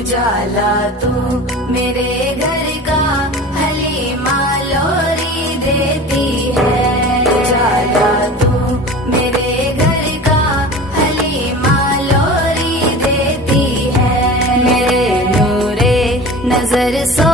उजाला तू मेरे घर का हलीमा लोरी देती है। उजाला तू मेरे घर का हलीमा लोरी देती है। मेरे नूरे नजर सो